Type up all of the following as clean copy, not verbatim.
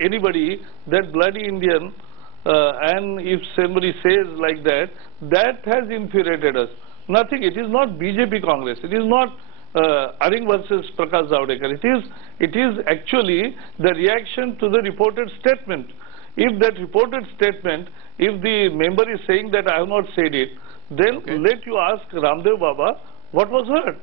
anybody that bloody Indian, and if somebody says like that, that has infuriated us. Nothing. It is not BJP Congress. It is not Aring versus Prakash Zavadekar. It is actually the reaction to the reported statement. If that reported statement, if the member is saying that I have not said it, then let you ask Ramdev Baba what was heard.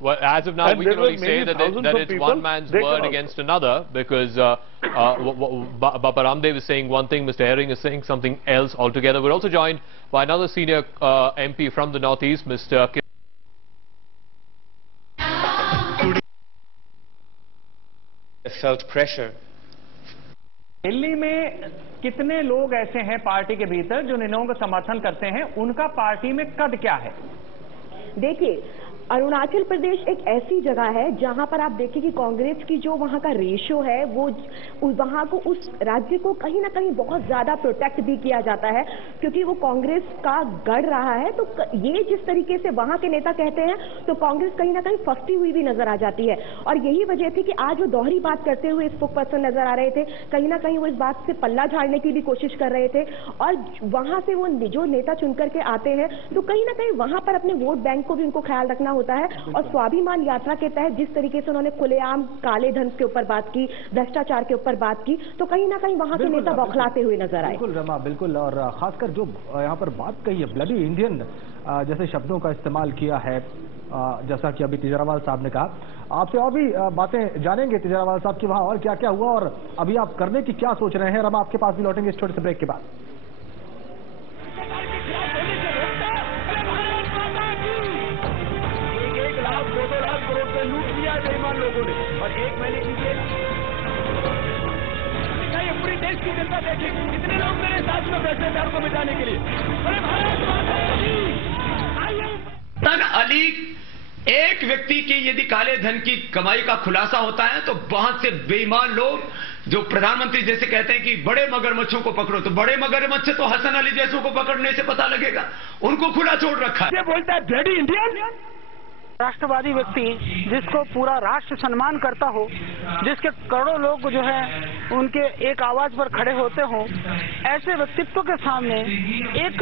Well, as of now, we can only say that it's one man's word against another, because Baba Ramdev is saying one thing, Mr. Herring is saying something else altogether. We're also joined by another senior MP from the Northeast, Mr. Felt pressure. Delhi में कितने लोग ऐसे हैं party के भीतर जो निर्णयों का समर्थन करते हैं, उनका पार्टी में कद क्या है? देखिए, अरुणाचल प्रदेश एक ऐसी जगह है जहां पर आप देखिए कि कांग्रेस की जो वहां का रेशियो है वो वहां को उस राज्य को कहीं ना कहीं बहुत ज्यादा प्रोटेक्ट भी किया जाता है, क्योंकि वो कांग्रेस का गढ़ रहा है। तो ये जिस तरीके से वहां के नेता कहते हैं तो कांग्रेस कहीं ना कहीं फंसती हुई भी नजर आ जाती है, और यही वजह थी कि आज वो दोहरी बात करते हुए स्पोक पर्सन नजर आ रहे थे। कहीं ना कहीं वो इस बात से पल्ला झाड़ने की भी कोशिश कर रहे थे, और वहां से वो जो नेता चुन करके आते हैं तो कहीं ना कहीं वहां पर अपने वोट बैंक को भी उनको ख्याल रखना होता है। और स्वाभिमान यात्रा के तहत जिस तरीके से उन्होंने खुलेआम काले धन के ऊपर बात की, भ्रष्टाचार के ऊपर बात की, तो कहीं ना कहीं वहां के नेता बौखलाते हुए नजर आए। बिल्कुल रमा, बिल्कुल। और खासकर जो यहाँ पर बात कही है, ब्लडी इंडियन जैसे शब्दों का इस्तेमाल किया है, जैसा कि अभी तिजारावाल साहब ने कहा। आपसे और भी बातें जानेंगे तिजारावाल साहब की वहां और क्या क्या हुआ और अभी आप करने की क्या सोच रहे हैं। रमा, आपके पास भी लौटेंगे इस छोटे से ब्रेक के बाद। लूट लिया है बेईमान लोगों ने, और एक महीने की पूरी देश की जनता देखे कितने लोग मेरे साथ में भ्रष्टाचार को मिटाने के लिए। तन अली एक व्यक्ति की यदि काले धन की कमाई का खुलासा होता है तो बहुत से बेईमान लोग जो प्रधानमंत्री जैसे कहते हैं कि बड़े मगरमच्छों को पकड़ो, तो बड़े मगरमच्छ तो हसन अली जैसों को पकड़ने से पता लगेगा। उनको खुला छोड़ रखा है। ये बोलता है ब्लडी इंडियन, राष्ट्रवादी व्यक्ति जिसको पूरा राष्ट्र सम्मान करता हो, जिसके करोड़ों लोग जो है उनके एक आवाज पर खड़े होते हों, ऐसे व्यक्तित्व के सामने एक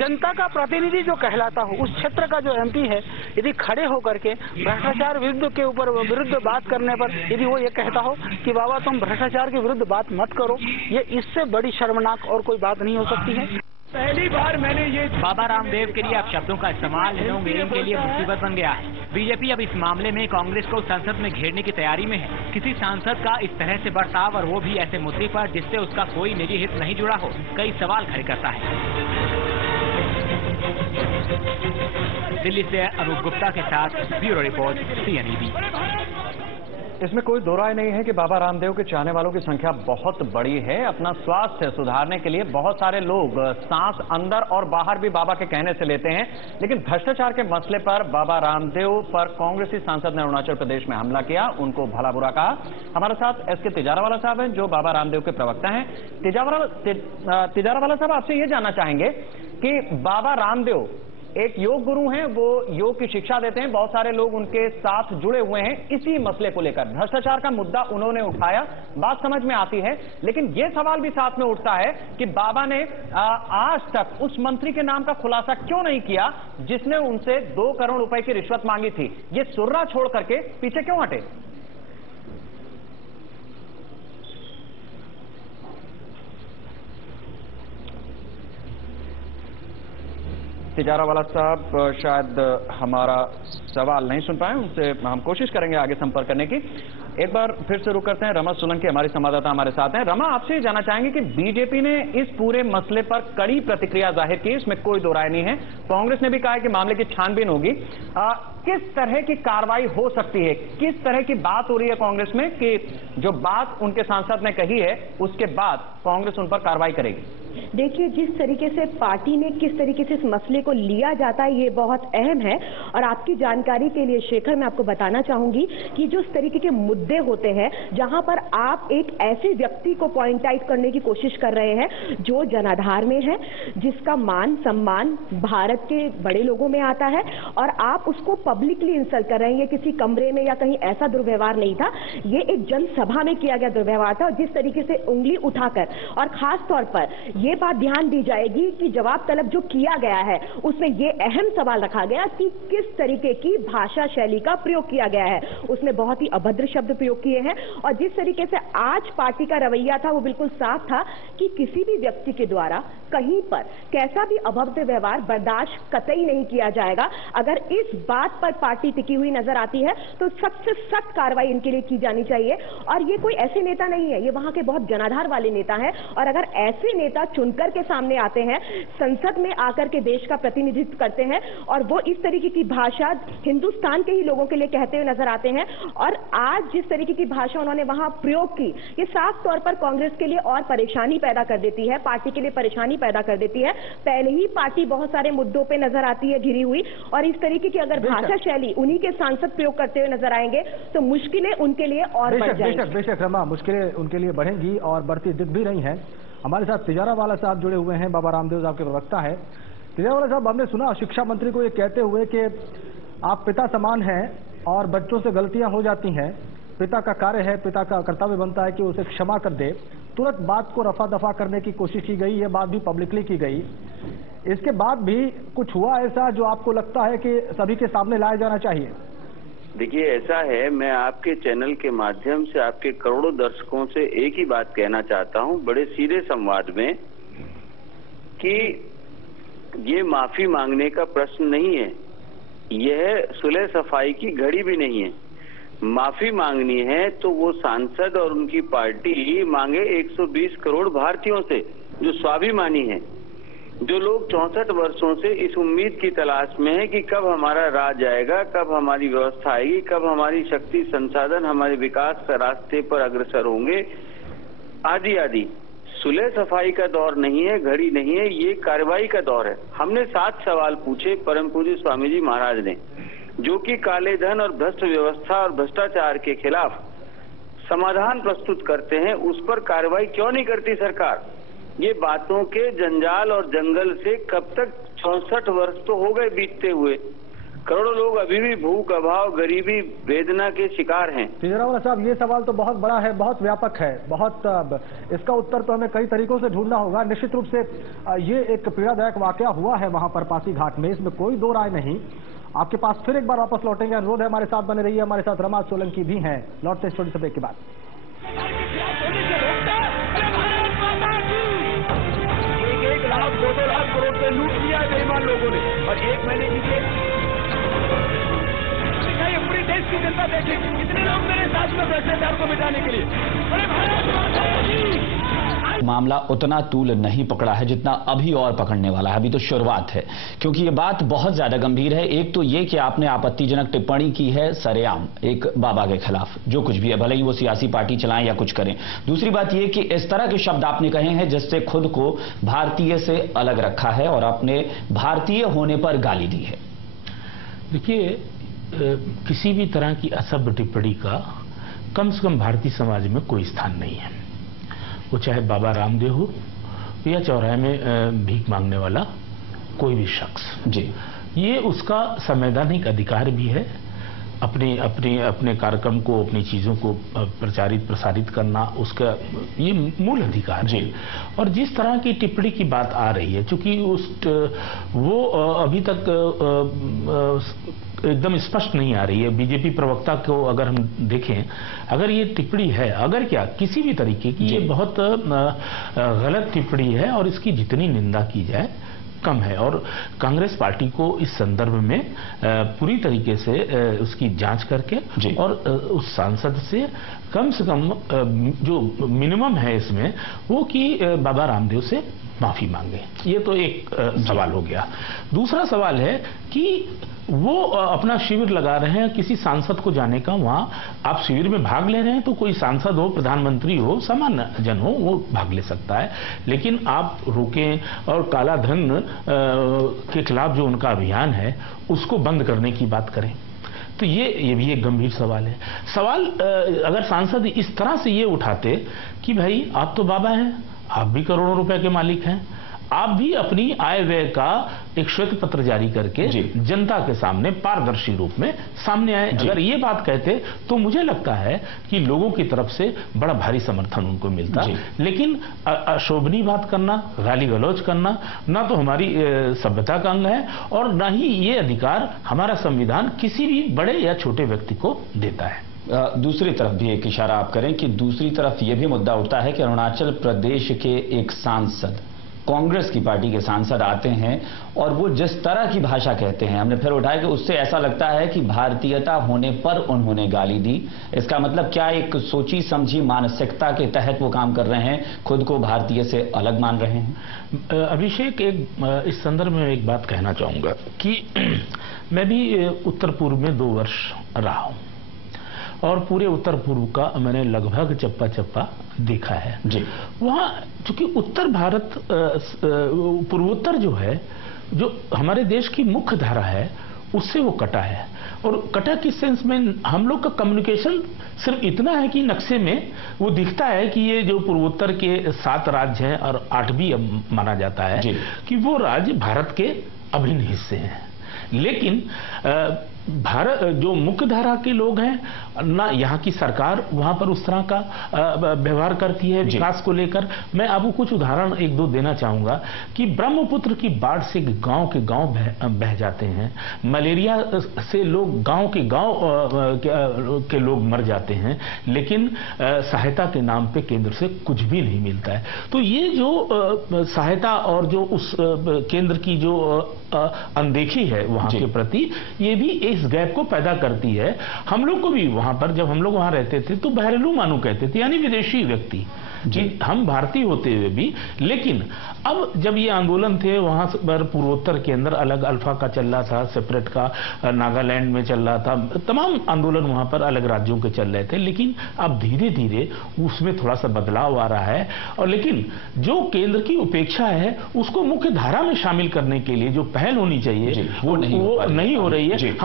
जनता का प्रतिनिधि जो कहलाता हो, उस क्षेत्र का जो एमपी है, यदि खड़े होकर के भ्रष्टाचार विरुद्ध बात करने पर यदि वो ये कहता हो कि बाबा तुम भ्रष्टाचार के विरुद्ध बात मत करो, ये इससे बड़ी शर्मनाक और कोई बात नहीं हो सकती है। पहली बार मैंने ये बाबा रामदेव के लिए अब शब्दों का इस्तेमाल मीटिंग के लिए मुसीबत बन गया है। बीजेपी अब इस मामले में कांग्रेस को संसद में घेरने की तैयारी में है। किसी सांसद का इस तरह से बर्ताव और वो भी ऐसे मुद्दे पर जिससे उसका कोई निजी हित नहीं जुड़ा हो, कई सवाल खड़े करता है। दिल्ली से अनूप गुप्ता के साथ ब्यूरो रिपोर्ट CNEB। इसमें कोई दो राय नहीं है कि बाबा रामदेव के चाहने वालों की संख्या बहुत बड़ी है। अपना स्वास्थ्य सुधारने के लिए बहुत सारे लोग सांस अंदर और बाहर भी बाबा के कहने से लेते हैं, लेकिन भ्रष्टाचार के मसले पर बाबा रामदेव पर कांग्रेसी सांसद ने अरुणाचल प्रदेश में हमला किया, उनको भला बुरा कहा। हमारे साथ SK तिजारावाला साहब हैं जो बाबा रामदेव के प्रवक्ता हैं। तिजारावाला साहब, आपसे ये जानना चाहेंगे कि बाबा रामदेव एक योग गुरु हैं, वो योग की शिक्षा देते हैं, बहुत सारे लोग उनके साथ जुड़े हुए हैं इसी मसले को लेकर। भ्रष्टाचार का मुद्दा उन्होंने उठाया, बात समझ में आती है, लेकिन ये सवाल भी साथ में उठता है कि बाबा ने आज तक उस मंत्री के नाम का खुलासा क्यों नहीं किया जिसने उनसे 2 करोड़ रुपए की रिश्वत मांगी थी। ये सुर्रा छोड़ करके पीछे क्यों हटे? तिजारावाला साहब शायद हमारा सवाल नहीं सुन पाए, उनसे हम कोशिश करेंगे आगे संपर्क करने की। एक बार फिर से रुक करते हैं, रमा सोलंकी हमारी संवाददाता हमारे साथ हैं। रमा, आपसे ये जानना चाहेंगे कि बीजेपी ने इस पूरे मसले पर कड़ी प्रतिक्रिया जाहिर की, इसमें कोई दो राय नहीं है। कांग्रेस ने भी कहा है कि मामले की छानबीन होगी। किस तरह की कार्रवाई हो सकती है, किस तरह की बात हो रही है कांग्रेस में कि जो बात उनके सांसद ने कही है उसके बाद कांग्रेस उन पर कार्रवाई करेगी? देखिए, जिस तरीके से पार्टी में किस तरीके से इस मसले को लिया जाता है, ये बहुत अहम है। और आपकी जानकारी के लिए शेखर, मैं आपको बताना चाहूंगी कि जो इस तरीके के मुद्दे होते हैं जहां पर आप एक ऐसे व्यक्ति को पॉइंट आउट करने की कोशिश कर रहे हैं जो जनाधार में है, जिसका मान सम्मान भारत के बड़े लोगों में आता है, और आप उसको पब्लिकली इंसल्ट कर रहे हैं। ये किसी कमरे में या कहीं ऐसा दुर्व्यवहार नहीं था, ये एक जनसभा में किया गया दुर्व्यवहार था। और जिस तरीके से उंगली उठाकर, और खास तौर पर यह बात ध्यान दी जाएगी कि जवाब तलब जो किया गया है उसमें यह अहम सवाल रखा गया कि किस तरीके की भाषा शैली का प्रयोग किया गया है। उसमें बहुत ही अभद्र शब्द प्रयोग किए हैं, और जिस तरीके से आज पार्टी का रवैया था वो बिल्कुल साफ था कि किसी भी व्यक्ति के द्वारा कहीं पर कैसा भी अभद्र व्यवहार बर्दाश्त कतई नहीं किया जाएगा। अगर इस बात पर पार्टी टिकी हुई नजर आती है तो सबसे सख्त कार्रवाई इनके लिए की जानी चाहिए। और ये कोई ऐसे नेता नहीं है, ये वहां के बहुत जनाधार वाले नेता हैं। और अगर ऐसे नेता चुनकर के सामने आते हैं, संसद में आकर के देश का प्रतिनिधित्व करते हैं, और वो इस तरीके की भाषा हिंदुस्तान के ही लोगों के लिए कहते हुए नजर आते हैं, और आज जिस तरीके की भाषा उन्होंने वहां प्रयोग की, ये साफ तौर पर कांग्रेस के लिए और परेशानी पैदा कर देती है, पार्टी के लिए परेशानी पैदा कर देती है। पहले ही पार्टी बहुत सारे मुद्दों पे नजर आती है घिरी हुई, और इस तरीके की अगर भाषा शैली उन्हीं के सांसद प्रयोग करते हुए नजर आएंगे तो मुश्किलें उनके लिए और बढ़ जाएंगी। बेशक रमा, मुश्किलें उनके लिए बढ़ेंगी और बढ़ती दिख भी रही हैं। हमारे साथ तिजारावाला साहब जुड़े हुए हैं, बाबा रामदेव साहब के प्रवक्ता है। तिजारावाला साहब, हमने सुना शिक्षा मंत्री को ये कहते हुए कि आप पिता समान हैं और बच्चों से गलतियां हो जाती हैं, पिता का कार्य है, पिता का कर्तव्य बनता है कि उसे क्षमा कर दे। तुरंत बात को रफा दफा करने की कोशिश की गई, ये बात भी पब्लिकली की गई। इसके बाद भी कुछ हुआ ऐसा जो आपको लगता है कि सभी के सामने लाया जाना चाहिए? देखिए, ऐसा है, मैं आपके चैनल के माध्यम से आपके करोड़ों दर्शकों से एक ही बात कहना चाहता हूं, बड़े सीधे संवाद में, कि ये माफी मांगने का प्रश्न नहीं है, यह सुलह सफाई की घड़ी भी नहीं है। माफी मांगनी है तो वो सांसद और उनकी पार्टी मांगे 120 करोड़ भारतीयों से, जो स्वाभिमानी हैं, जो लोग 64 वर्षों से इस उम्मीद की तलाश में है कि कब हमारा राज आएगा, कब हमारी व्यवस्था आएगी, कब हमारी शक्ति संसाधन हमारे विकास का रास्ते पर अग्रसर होंगे, आदि आदि। सुलह सफाई का दौर नहीं है, घड़ी नहीं है, ये कार्रवाई का दौर है। हमने 7 सवाल पूछे परम पूज्य स्वामी जी महाराज ने, जो कि काले धन और भ्रष्ट व्यवस्था और भ्रष्टाचार के खिलाफ समाधान प्रस्तुत करते हैं। उस पर कार्रवाई क्यों नहीं करती सरकार? ये बातों के जंजाल और जंगल से कब तक 64 वर्ष तो हो गए बीतते हुए, करोड़ों लोग अभी भी भूख, अभाव, गरीबी, वेदना के शिकार हैं। तिजारावाला साहब, ये सवाल तो बहुत बड़ा है, बहुत व्यापक है, बहुत इसका उत्तर तो हमें कई तरीकों से ढूंढना होगा। निश्चित रूप से ये एक पीड़ादायक वाकया हुआ है वहां पर पासी घाट में, इसमें कोई दो राय नहीं। आपके पास फिर एक बार वापस लौटेंगे, अनुरोध है हमारे साथ बने रहिए। हमारे साथ रमा सोलंकी भी हैं। लौटते हैं छोटी सी ब्रेक के बाद। 1 लाख 2 लाख करोड़ से लूट लिया बेईमान लोगों ने, और 1 महीने की ये पूरी देश की जनता देखे कितने लोग मेरे साथ में भ्रष्टाचार को मिटाने के लिए। मामला उतना तूल नहीं पकड़ा है जितना अभी और पकड़ने वाला है। अभी तो शुरुआत है, क्योंकि ये बात बहुत ज्यादा गंभीर है। एक तो ये कि आपने आपत्तिजनक टिप्पणी की है सरेआम एक बाबा के खिलाफ, जो कुछ भी है, भले ही वो सियासी पार्टी चलाएं या कुछ करें। दूसरी बात ये कि इस तरह के शब्द आपने कहे हैं जिससे खुद को भारतीय से अलग रखा है और अपने भारतीय होने पर गाली दी है। देखिए, किसी भी तरह की असभ्य टिप्पणी का कम से कम भारतीय समाज में कोई स्थान नहीं है। वो चाहे बाबा रामदेव हो या चौराहे में भीख मांगने वाला कोई भी शख्स जी, ये उसका संवैधानिक अधिकार भी है अपने कार्यक्रम को, अपनी चीजों को प्रचारित प्रसारित करना, उसका ये मूल अधिकार है। और जिस तरह की टिप्पणी की बात आ रही है, चूंकि वो अभी तक एकदम स्पष्ट नहीं आ रही है। बीजेपी प्रवक्ता को अगर हम देखें, अगर ये टिप्पणी है, अगर क्या किसी भी तरीके की, ये बहुत गलत टिप्पणी है और इसकी जितनी निंदा की जाए कम है। और कांग्रेस पार्टी को इस संदर्भ में पूरी तरीके से उसकी जांच करके और उस सांसद से कम जो मिनिमम है इसमें वो कि बाबा रामदेव से माफी मांगे। ये तो एक सवाल हो गया। दूसरा सवाल है कि वो अपना शिविर लगा रहे हैं किसी सांसद को जाने का, वहां आप शिविर में भाग ले रहे हैं तो कोई सांसद हो, प्रधानमंत्री हो, सामान्य जन हो, वो भाग ले सकता है, लेकिन आप रोकें और काला धन के खिलाफ जो उनका अभियान है उसको बंद करने की बात करें, तो ये भी एक गंभीर सवाल है। सवाल अगर सांसद इस तरह से ये उठाते कि भाई आप तो बाबा हैं, आप भी करोड़ों रुपए के मालिक हैं, आप भी अपनी आय व्यय का एक श्वेत पत्र जारी करके जनता के सामने पारदर्शी रूप में सामने आए, अगर ये बात कहते तो मुझे लगता है कि लोगों की तरफ से बड़ा भारी समर्थन उनको मिलता। लेकिन अशोभनीय बात करना, गाली गलौज करना ना तो हमारी सभ्यता का अंग है और ना ही ये अधिकार हमारा संविधान किसी भी बड़े या छोटे व्यक्ति को देता है। दूसरी तरफ भी एक इशारा आप करें कि दूसरी तरफ यह भी मुद्दा उठता है कि अरुणाचल प्रदेश के एक सांसद, कांग्रेस की पार्टी के सांसद आते हैं और वो जिस तरह की भाषा कहते हैं, हमने फिर उठाया कि उससे ऐसा लगता है कि भारतीयता होने पर उन्होंने गाली दी। इसका मतलब क्या एक सोची समझी मानसिकता के तहत वो काम कर रहे हैं, खुद को भारतीय से अलग मान रहे हैं? अभिषेक, एक इस संदर्भ में एक बात कहना चाहूंगा कि मैं भी उत्तर पूर्व में 2 वर्ष रहा हूं और पूरे उत्तर पूर्व का मैंने लगभग चप्पा चप्पा देखा है जी। वहाँ चूंकि उत्तर भारत पूर्वोत्तर जो है, जो हमारे देश की मुख्य धारा है, उससे वो कटा है। और कटा किस सेंस में, हम लोग का कम्युनिकेशन सिर्फ इतना है कि नक्शे में वो दिखता है कि ये जो पूर्वोत्तर के 7 राज्य हैं और 8 भी अब माना जाता है कि वो राज्य भारत के अभिन्न हिस्से हैं। लेकिन भारत जो मुख्य धारा के लोग हैं ना, यहाँ की सरकार वहां पर उस तरह का व्यवहार करती है विकास को लेकर। मैं आपको कुछ उदाहरण 1-2 देना चाहूंगा कि ब्रह्मपुत्र की बाढ़ से गांव के गांव बह जाते हैं, मलेरिया से लोग गांव के लोग मर जाते हैं, लेकिन सहायता के नाम पे केंद्र से कुछ भी नहीं मिलता है। तो ये जो सहायता और जो उस केंद्र की जो अनदेखी है वहां के प्रति, ये भी इस गैप को पैदा करती है। हम लोग को भी वहां पर, जब हम लोग वहां रहते थे तो बहरलू मानू कहते थे, यानी विदेशी व्यक्ति, जी हम भारतीय होते हुए भी। लेकिन अब जब ये आंदोलन थे वहां पर पूर्वोत्तर के अंदर अलग अल्फा का चल रहा था, सेपरेट का नागालैंड में चल रहा था, तमाम आंदोलन वहां पर अलग राज्यों के चल रहे थे। लेकिन अब धीरे धीरे उसमें थोड़ा सा बदलाव आ रहा है। और लेकिन जो केंद्र की उपेक्षा है उसको मुख्य धारा में शामिल करने के लिए जो पहल होनी चाहिए वो नहीं हो रही है।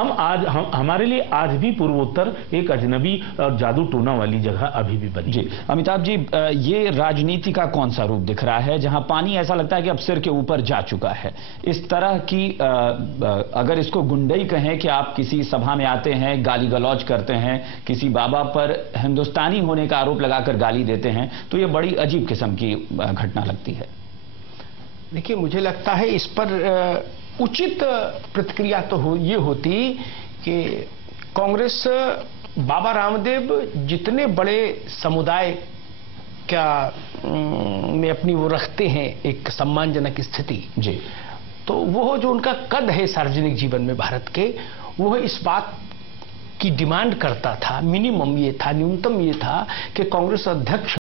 हमारे लिए आज भी पूर्वोत्तर एक अजनबी और जादू टोना वाली जगह अभी भी बनी। जी अमिताभ जी, ये राजनीति का कौन सा रूप दिख रहा है जहां पानी ऐसा लगता है कि अब सिर के ऊपर जा चुका है? इस तरह की अगर इसको गुंडई कहें कि आप किसी सभा में आते हैं, गाली गलौज करते हैं, किसी बाबा पर हिंदुस्तानी होने का आरोप लगाकर गाली देते हैं, तो ये बड़ी अजीब किस्म की घटना लगती है। देखिए, मुझे लगता है इस पर उचित प्रतिक्रिया तो ये होती कि कांग्रेस बाबा रामदेव जितने बड़े समुदाय क्या में अपनी वो रखते हैं एक सम्मानजनक स्थिति जी, तो वो जो उनका कद है सार्वजनिक जीवन में भारत के, वो इस बात की डिमांड करता था, मिनिमम ये था, न्यूनतम ये था कि कांग्रेस अध्यक्ष